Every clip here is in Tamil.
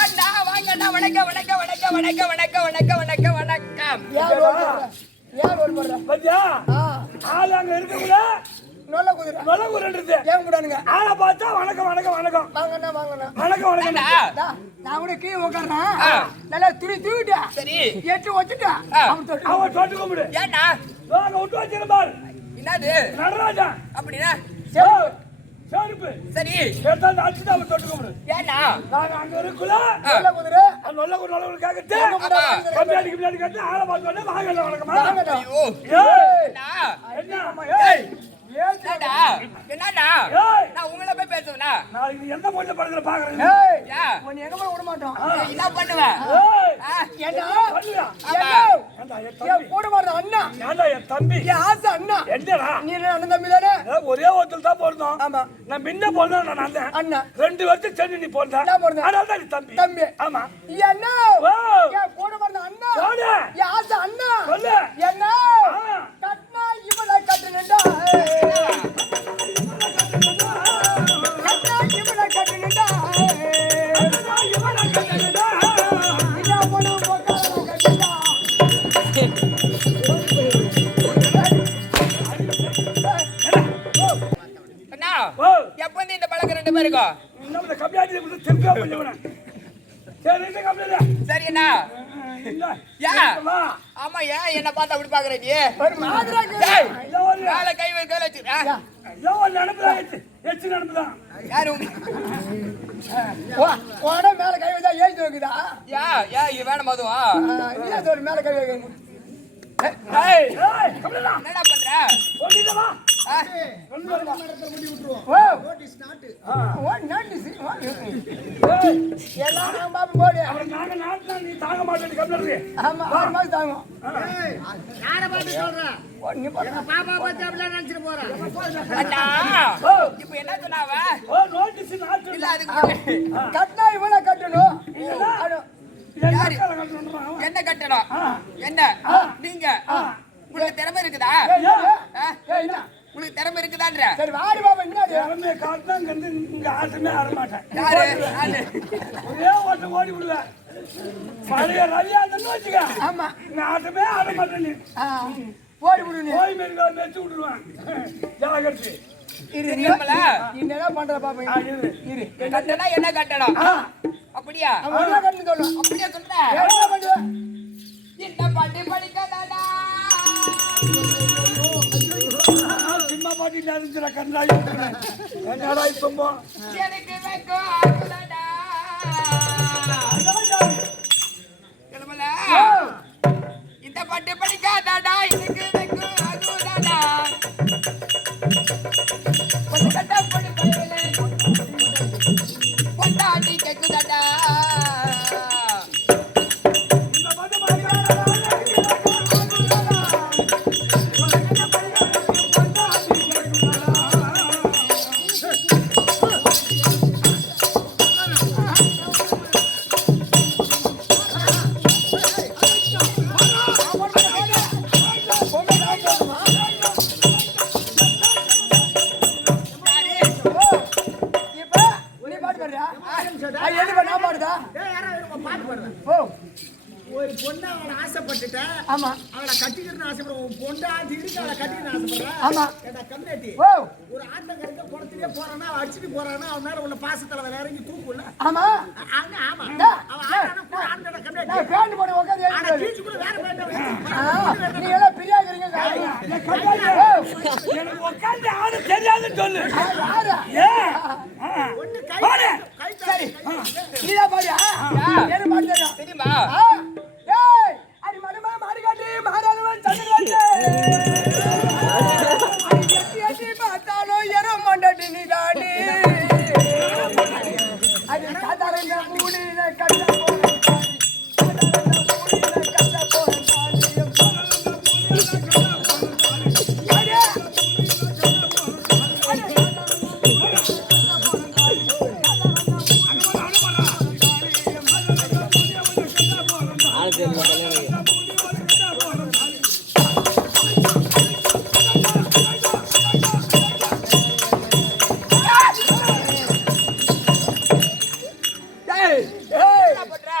அண்ணா வாங்க அண்ணா. வணக்கம் வணக்கம் வணக்கம் வணக்கம் வணக்கம் வணக்கம் வணக்கம் வணக்கம். யார் ஒரு பண்ற பத்தியா ஆள் அங்க இருக்குங்களா நல்ல குதிரை நல்ல குதிரைன்றது ஏன் கூடானுங்க ஆளை பார்த்தா வணக்கம் வணக்கம் வணக்கம் வாங்கண்ணா வாங்கண்ணா வணக்கம் வணக்கம். நான் கூட கீழே உட்கார்றேன் நல்லா தூக்கிட்டா சரி ஏற்றி வச்சுட்டா அவன் தொட்டு கும்பிடு. ஏண்ணா வாங்க விட்டு வச்சிருப்பாள். என்னது நடராஜா அப்படின்னா செருப்பு சரி எடுத்தா அடிச்சுட்டு அவன் தொட்டு கும்பிடு. ஏண்ணா நாங்க அங்க இருக்குள்ள நல்ல குதிரை நல்ல ஒரு நல்ல கேட்டு கம்மியாடி கம்மியாடி கேட்டு ஆளை பார்த்தோன்னே வாங்க வணக்கமா. ஐயோ ஏய் அண்ணா என்ன ஏய் என்னடா என்னடா ஏய் நான் உங்களை போய் பேசுவேனா நாளைக்கு நீ எந்த மொழியில படுக்கிற பாக்குறேன். ஏய் யா உன்னை எங்க போய் விட மாட்டோம் என்ன பண்ணுவேன் ஏய் ஏண்டா சொல்லுடா. ஆமா ஏண்டா என் என் தம்பி கூட மாட்டா அண்ணா ஏண்டா என் தம்பி என் ஆசை அண்ணா என்னடா நீ என்ன அண்ணன் தம்பி தானே ஒரே ஒருத்தர் தான் பிறந்தோம். ஆமா நான் முன்ன பிறந்தேன் நான் அண்ணன் அண்ணா 2 வருஷம் சென்று நீ பிறந்த நான் பிறந்தேன். அதனால தான் நீ தம்பி தம்பி ஆமா அண்ணா ஓ என் கூட மாட்டா அண்ணா சொல்லு என் ஆசை அண்ணா சொல்லு என்ன கட்டினா இவளை கட்டுனுண்டா கட்டினா இவளை கட்டுனுண்டா இதா போனா போக்காரா கட்டுடா அண்ணா ஓ எப்ப வந்து இந்த பழக்கம் ரெண்டு பேருக்கும் நம்ம கம்மியாடி திருப்பி பண்ணி சரி இந்த கம்மியா சரி அண்ணா இல்ல யா வா ஆமா ஏன் என்ன பார்த்தா அப்படி பாக்குற நீ ஒரு மாதிரா ஏய், இல்ல ஒரு மேல கை வச்சு இல்ல ஒரு நடப்புதான் எச்சு நடப்புதான். யாரு உடனே மேல கை வச்சா ஏஞ்சி வைக்குதா யா யா இது வேணும் அதுவும் இல்ல சார் மேல கை வைக்கணும் ஏய் ஏய் கம்மியா என்னடா பண்ற சொல்லிட்டு வா ஆ? ஓ ஓ நோட்டீஸ் எல்லாம் நான் பாப்பா போடு அவன் நாங்க நாட்டுல நீ தாங்க மாட்டேன் கம்மியா ஆமா 6 மாசம் தாங்கும் யார பாத்து சொல்ற ஓ நீ போடுற பாப்பா பாத்து அப்படியே நினைச்சிட்டு போறேன் அண்ணா இப்போ என்ன சொன்னாவ ஓ நோட்டீஸ் நாட்டு இல்ல அதுக்கு கட்டினா இவனை கட்டணும் யாரு? என்ன கட்டணும் என்ன நீங்க உங்களுக்கு திறமை இருக்குதா ஆ? உங்களுக்கு திறமை இருக்குதான்ற சரி வாடி பாப்பா என்னது திறமையை காட்டினா இங்க ஆட்டமே ஆட மாட்டேன். யாரு யாரு ஒரே ஓட்டம் ஓடி விடுவேன். பழைய ரவியா இருந்தேன்னு வச்சுக்க. ஆமா இங்க ஆட்டமே ஆட மாட்டேன் நீ. ஓடி விடு நீ போய் மெருகா மெச்சு விட்டுருவேன். ஜாகிரதை. இரு தெரியுமில்ல? என்ன பண்ற பாப்பா இரு. இரு கட்டணா என்ன கட்டணும் அப்படியா அவன் என்ன கட்டணும் சொல்லு அப்படியே சொல்ற என்ன பண்ணுவ இந்த பாட்டு படிக்காதாடா சின்ன பாட்டி நடந்துச்சுடா கண்ணாடி என்னடா இப்போ எனக்கு வைக்கும் ஆகுதாடா கிளம்பல இந்த பாட்டு படிக்காதாடா எனக்கு வைக்கும் ஆகுதாடா கொஞ்சம் கட்டா போடு பையலே பொண்டாட்டி கேக்குதாடா இந்த பாட்டு இப்ப நீ பாட்டு பாடுறியா என்ன பண்ணா பாடுதா பாட்டு பாடுறேன் ஓ ஒரு பொண்ணு அவளை ஆசைப்பட்டுட்டேன் ஆமா அவளை கட்டிக்கிறன்னு ஆசைப்படுறேன் உன் பொண்ணு ஆட்டிக்கிட்டு அவளை கட்டிக்கிறன்னு ஆசைப்படுறேன் ஆமா கேட்டா கம்யூனிட்டி ஓ ஒரு ஆட்டங்கரைக்க குளத்திலே போறானா அவன் அடிச்சுட்டு போறானா அவன் மேல உள்ள பாசத்துல அவன் இறங்கி தூக்கும்ல ஆமா ஆமா டா, அவன் ஆட்டான கூட ஆண்டோட கம்யூனிட்டி நான் பேண்ட் போட உட்கார்ந்து ஆனா ஏறிடு கீச்சு கூட வேற பேண்ட் நீ எல்லாம் பிரியா இருக்கீங்க எனக்கு உட்காந்து ஆட தெரியாதுன்னு சொல்லு. யாரா ஏன் ஒண்ணு கை பாடு. கை சரி நீதா பாடியா என்ன பாடு தெரியும் தெரியுமா ஏய் அடி மடமா மாடி காட்டி மகாராஜன் சந்திரன் எட்டி எட்டி பார்த்தாலும் எரும் மண்டடி நீதாடி அது சாதாரண மூடின கட்ட போறேன் கட்ட போறேன் ஏய் என்னடா பண்றா?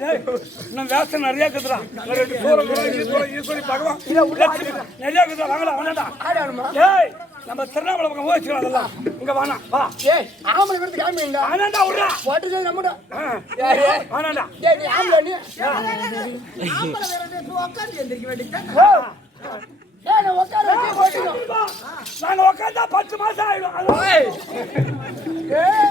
டேய், இன்னும் வேஷம் நிறைய இருக்குதுடா. ஒரு ரெண்டு சூரன், ஈஸ்வரி, பகவான் நிறைய இருக்குதுடா. வாங்கலாம், வேணாம்டா. ஆடாடுமா டேய், நம்ம திருவண்ணாமலை பக்கம் போச்சுக்கலாம் அதெல்லாம். இங்க வேணாம், வா. ஏய் ஆம்பளை விடுத்து காமிங்க வேணாம்டா, விட்றா. போட்டு நம்மட யாரு? வேணாம்டா. ஏய் நீ ஆம்பளை நீ ஆம்பளை வேற உட்காந்து எந்திரிக்க வேண்டியது ஓ ஏய் நான் உட்கார வச்சு போட்டுக்கோ நாங்க உட்காந்தா 10 மாசம் ஆயிடும். ஏய், ஏய்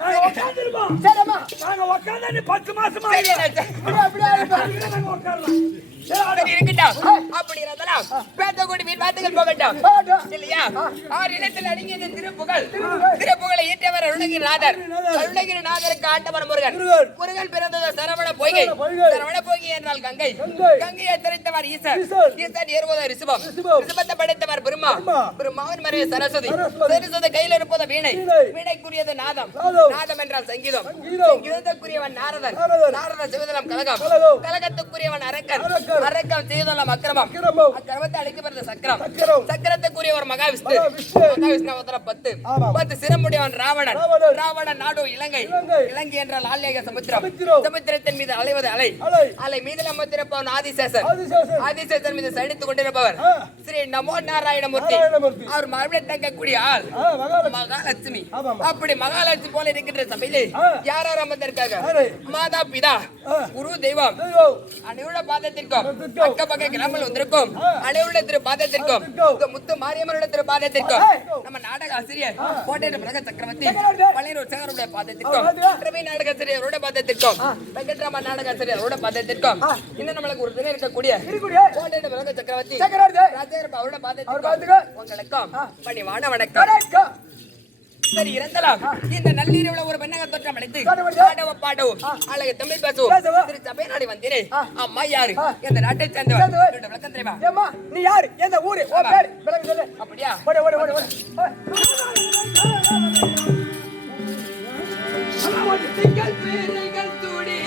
நாங்க உட்காந்துருப்போம். சரிம்மா நாங்க உட்காந்தா நீ 10 மாசமா சரி, ஆயிடும். அப்படியே ஆயிப்பா நாங்க உட்காரலாம். அப்படி இருக்கட்டும். அப்படி இருந்தாலும் பேத்தக்குடி வீண் வார்த்தைகள் போகட்டும். போட்டும் இல்லையா? ஆறு இடத்தில் அடங்கியது திருப்புகழ். திருப்புகழை இயற்றியவர் அருணகிரிநாதர். அருணகிரிநாதருக்கு ஆண்டவன் முருகன். முருகன் பிறந்தது சரவண பொய்கை. சரவண பொய்கை என்றால் கங்கை. கங்கையை தெரித்தவர் ஈசன். ஈசன் ஏறுவதர் ரிஷபம். ரிஷபத்தை படைத்தவர் பிரம்மா. பிரம்மாவின் மறைவு சரஸ்வதி. சரஸ்வதி கையில் இருப்பது வீணை. வீணைக்குரியது நாதம். நாதம் என்றால் சங்கீதம். சங்கீதத்துக்குரியவன் நாரதன். நாரத சிவதலம் கலகம். கலகத்துக்குரியவன் அரக்கன். அரக்கம் செய்தலம் அக்கிரமம். அக்கிரமத்தை அழிக்கப்படுறது சக்கரம். சக்கரத்துக்குரிய ஒரு மகாவிஷ்ணு. மகாவிஷ்ணு அவதாரம் 10. 10 சிரமுடையவன் ராவணன். ராவணன் நாடு இலங்கை. இலங்கை என்றால் ஆல்லேக சமுத்திரம். சமுத்திரத்தின் மீது அலைவது அலை. அலை மீது அமர்ந்திருப்பவன் ஆதிசேஷன். ஆதிசேஷன் மீது சடித்துக் கொண்டிருப்பவர் ஸ்ரீ நமோ நாராயணமூர்த்தி. அவர் மறுபடியும் தங்கக்கூடிய ஆள் மகாலட்சுமி. அப்படி மகாலட்சுமி போல இருக்கின்ற சபையிலே யார் யார் அமர்ந்திருக்காங்க? மாதா பிதா குரு தெய்வம் அனைவருடைய பாதத்திற்கும் அக்க பக்க கிராமங்கள் வந்திருக்கும் அனைவருடைய திரு பாதத்திற்கும் முத்து மாரியம்மனுடைய திரு பாதத்திற்கும் நம்ம நாடக ஆசிரியர் கோட்டை பிரக சக்கரவர்த்தி பழையனூர் சேகருடைய பாதத்திற்கும் ரவி நாடக ஆசிரியருடைய பாதத்திற்கும் வெங்கட்ராம நாடக ஆசிரியருடைய பாதத்திற்கும் இன்னும் நம்மளுக்கு ஒரு தினம் இருக்கக்கூடிய கோட்டை பிரக சக்கரவர்த்தி ராஜேந்திர அவருடைய பாதத்திற்கும் உங்களுக்கும் பணிவான வணக்கம். சரி இருந்தாலும் இந்த நள்ளிரவுல ஒரு பெண்ணக தோற்றம் அடைத்து பாடவும் பாடவும் அழகு தமிழ் பேசுவோம் திரு சபை நாடி வந்தீரே. அம்மா யாரு? எந்த நாட்டை சேர்ந்தவர்? விளக்கம் தெரியுமா? ஏம்மா நீ யாரு? எந்த ஊரு? ஓ பேர் விளக்கம் சொல்லு. அப்படியா? ஓடு ஓடு ஓடு ஓடு திங்கள் பேரைகள் தூடி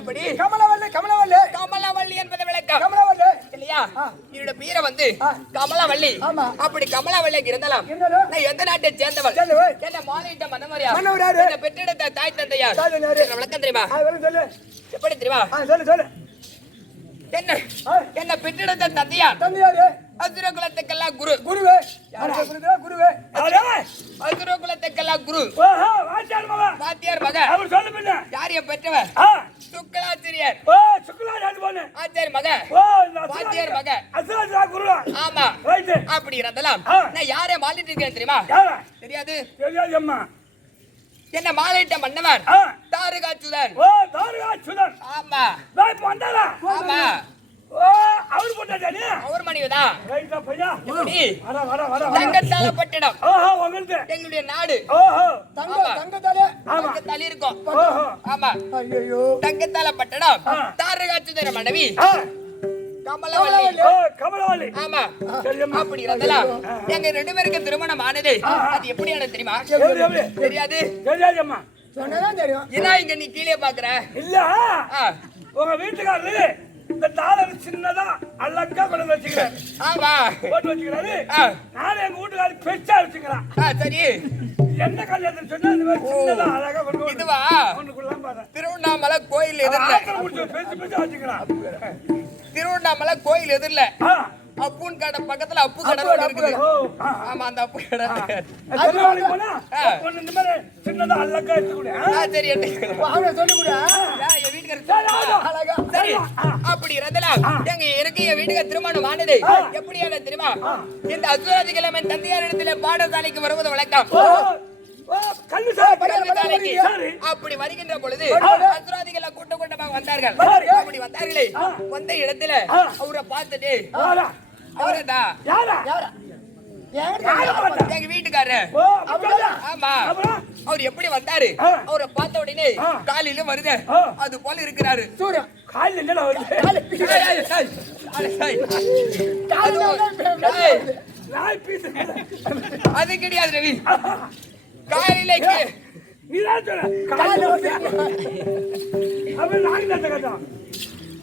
எப்படி? கமலவல்லி கமலவல்லி கமலவல்லி என்பது விளக்கம் கமலவல்லி இல்லையா? என்னோட பேரை வந்து கமலவல்லி. ஆமா. அப்படி கமலவல்லிக்கு இருந்தாலும் நான் எந்த நாட்டை சேர்ந்தவள்? என்ன மாலையிட்ட மன்னவரியா? மன்னவராரு? என்ன பெற்றெடுத்த தாய் தந்தையார்? தாய் தந்தையாரு? என்ன விளக்கம் தெரியுமா? சொல்லு எப்படி தெரியுமா? சொல்லு சொல்லு என்ன பெற்றெடுத்த தந்தையார் தந்தையாரு அசுர குலத்துக்கெல்லாம் குரு. குருவே யாரு குருவே குருவே நமக்கெல்லாம் குரு ஓஹோ வாத்தியார் மகன் வாத்தியார் மக அவர் சொல்லு பின்ன யாரைய பெற்றவர் ஆ சுக்கலாசிரியர் ஓ சுக்லாஜாதி போனே ஆச்சாரி மக ஓ வாத்தியார் மக அசராஜா குருலா ஆமா ரைட் அப்படி இருந்தலாம் ஆ. நான் யாரை மாலிட்டு இருக்கேன் தெரியுமா யாரா தெரியாது தெரியாதம்மா என்ன மாலையிட்ட மன்னவர் ஆ தாருகாச்சுதன் ஓ தாருகா சுதன் ஆமா டேய் பண்டாரா ஆமா ஓ அவர் போட்டானே அவர் மனைவிதான் ரைட்டா பையா எப்படி வர தங்கத்தால பட்டினம் ஓஹோ உங்களுக்கு எங்களுடைய நாடு ஓஹோ தங்கத்தாலே தங்கத்தால இருக்கும் ஓஹோ ஆமா ஐயோ தங்கத்தால பட்டினம் ஆ. தாருகாச்சுதன் மனைவி ஆ கமலவல்லி ஓ கமலவாளி ஆமா சரியம்மா அப்படி இருந்தலாம் எங்க ரெண்டு பேருக்கு திருமணம் ஆனது அது எப்படியான தெரியுமா எப்படி தெரியாது தெரியாதம்மா சொன்னதான் தெரியும் ஏன்னா இங்க நீ கீழே பாக்குற இல்ல ஆ, உங்க வீட்டுக்காரரு இந்த டாலர் சின்னதா அழகா கொண்டு வச்சுக்கிறாரு ஆமா போட்டு வச்சுக்கிறாரு ஆ. நானும் எங்க வீட்டுக்காரி பெருசா வச்சுக்கிறான் சரி என்ன கல்யாணம் சொன்னா இந்த மாதிரி சின்னதா அழகா கொண்டு வந்து இதுவா கொண்டுக்குள்ளாம் பார்த்தேன் திருவண்ணாமலை கோயில் எதிரில் ஆத்திரம் முடிச்சு பெருசு பெருசா வச்சுக்கிறான் திருவண்ணாமலை கோயில் எதிரில் ஆ அப்புன் கடை பக்கத்துல அப்பு கடை ஒண்ணு இருக்குது ஓ ஆ ஆமா அந்த அப்பு கடை திருவாளி போனா ஒண்ணு இந்த மாதிரி சின்னதா அழகா வச்சுக்கூட சரி எடுத்துக்கிறேன். அவனை சொல்லி கூட என் வீட்டுக்காரர் அழகா சரி அப்படி இருந்தலாம் எங்க எனக்கு என் வீட்டுக்கு திருமணம் ஆனது எப்படியான தெரியுமா இந்த அசுராதி கிழமை தந்தையார் இடத்துல பாடசாலைக்கு வருவது வழக்கம் கல்வி சார் பாடசாலைக்கு சரி அப்படி வருகின்ற பொழுது அசுராதிகள் கூட்டம் கூட்டமாக வந்தார்கள் அப்படி வந்தார்களே வந்த இடத்துல அவரை பார்த்துட்டு யாரா அவரேதான் யாரா யாரா பார்த்தா எங்க வீட்டுக்காரர் ஓ அப்படியா ஆமா அப்புறம் அவர் எப்படி வந்தாரு அவரை பார்த்த உடனே காலையில வருது அது போல இருக்கிறாரு சூரியன் கால் என்னடா வருது நாய் பீஸ் அது கிடையாது ரவி காலையில நீதான் சொல்ல கால் அவன் நாய் தான் கேட்டான்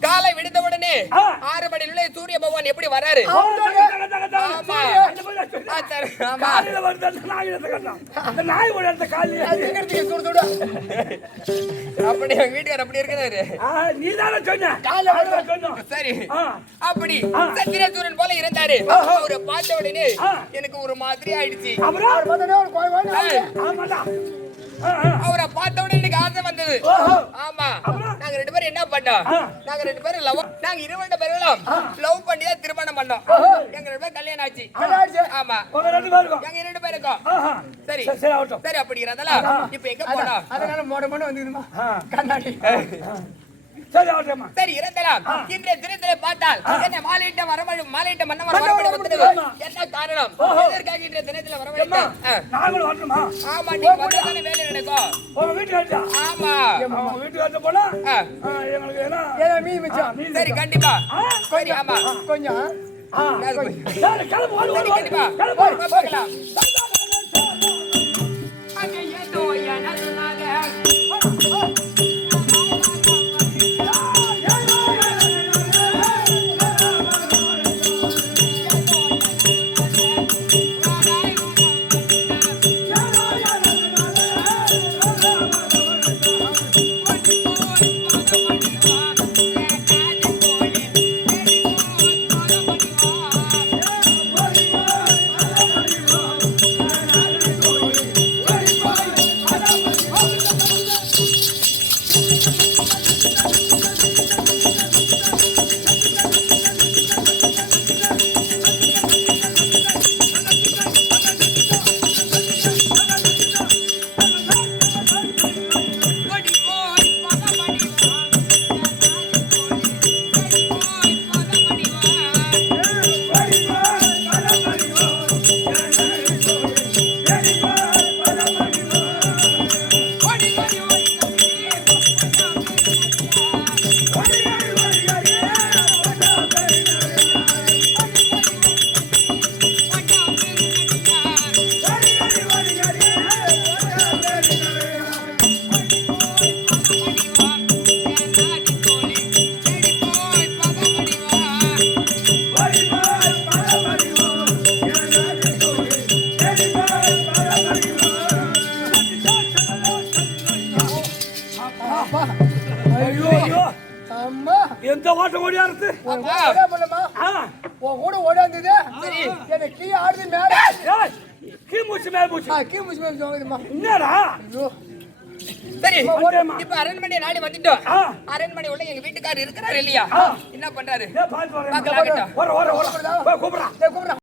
காலை விடுத்த உடனே ஆ. 6 மணியில சூரிய பகவான் எப்படி வராரு ஓ தக ஆமா. அந்த போய் சொல்லு சரி, ஆமா காலையில வருது அந்த நாய் தான் கேட்டான் அந்த நாய் ஓட அந்த காலையில சுடு சுடு அப்படி எங்க வீட்டுக்காரர் அப்படி இருக்கிறாரு நீதானே சொன்ன காலையில சொன்னோம் சரி ஆ. அப்படி சத்திரசூரன் போல இருந்தாரு அவரை பார்த்த உடனே ஆ. எனக்கு ஒரு மாதிரி ஆயிடுச்சு அப்புறம் பார்த்தனே ஒரு கோய் வாங்க ஆமாடா அவரை பார்த்த உடனே எனக்கு ஆசை வந்தது ஓஹோ ஆமா நாங்க ரெண்டு பேரும் என்ன பண்ணோம் நாங்க ரெண்டு பேரும் லவ் நாங்க 2 பேரும் லவ் பண்ணி தான் திருமணம் பண்ணோம் எங்க 2 பேரும் கல்யாணம் ஆச்சு ஆமா உங்க ரெண்டு பேருக்கும் எங்க 2 பேருக்கும் ஆஹா சரி சரி ஆகட்டும் சரி அப்படி இருந்தாலும் இப்ப எங்க போனோம் அதனால மோட மோட வந்துருமா ஆ. கண்ணாடி சரி ஆகட்டும்மா சரி இருந்தாலும் இன்றைய தினத்திலே பார்த்தால் என்ன மாலையிட்ட மன்னவர் வரவழைப்பு வந்தது. என்ன காரணம் எதற்காக இன்றைய தினத்திலே வரவழைத்தார் நாங்களும் வரணுமா ஆமா நீ வந்ததானே வேலை நடக்கும் உங்க வீட்டுக்காரச்சா ஆமா உங்க வீட்டுக்காரச்ச போனா ஆ. எங்களுக்கு என்ன ஏதோ மீன் மிச்சம் சரி கண்டிப்பா சரி ஆமா கொஞ்சம் சரி கிளம்பு ஓடு சரி ஓடு கண்டிப்பா கிளம்பு போகலாம் அங்கே ஏதோ எனதுனாக ஐயோ ஐயோ அம்மா எந்த ஓட்டம் ஓடியாருது அப்பா பண்ணமா ஆ உன் கூட ஓடாந்தது சரி எனக்கு கீ ஆடுது மேல ஏய் கீமூசி மேல் மூச்சு கீ மூச்சு மேல வாங்குதுமா என்னடா ஐயோ சரி வந்தேம்மா. இப்ப அரண்மனை நாடி வந்துட்டோம் ஆ. அரண்மனை உள்ள எங்க வீட்டுக்காரர் இருக்கிறாரு இல்லையா ஆ. என்ன பண்றாரு ஏன் பாத்து வரேன் பார்க்கலாகட்டும். வர கூப்பிடுறா டேய் கூப்பிடுறா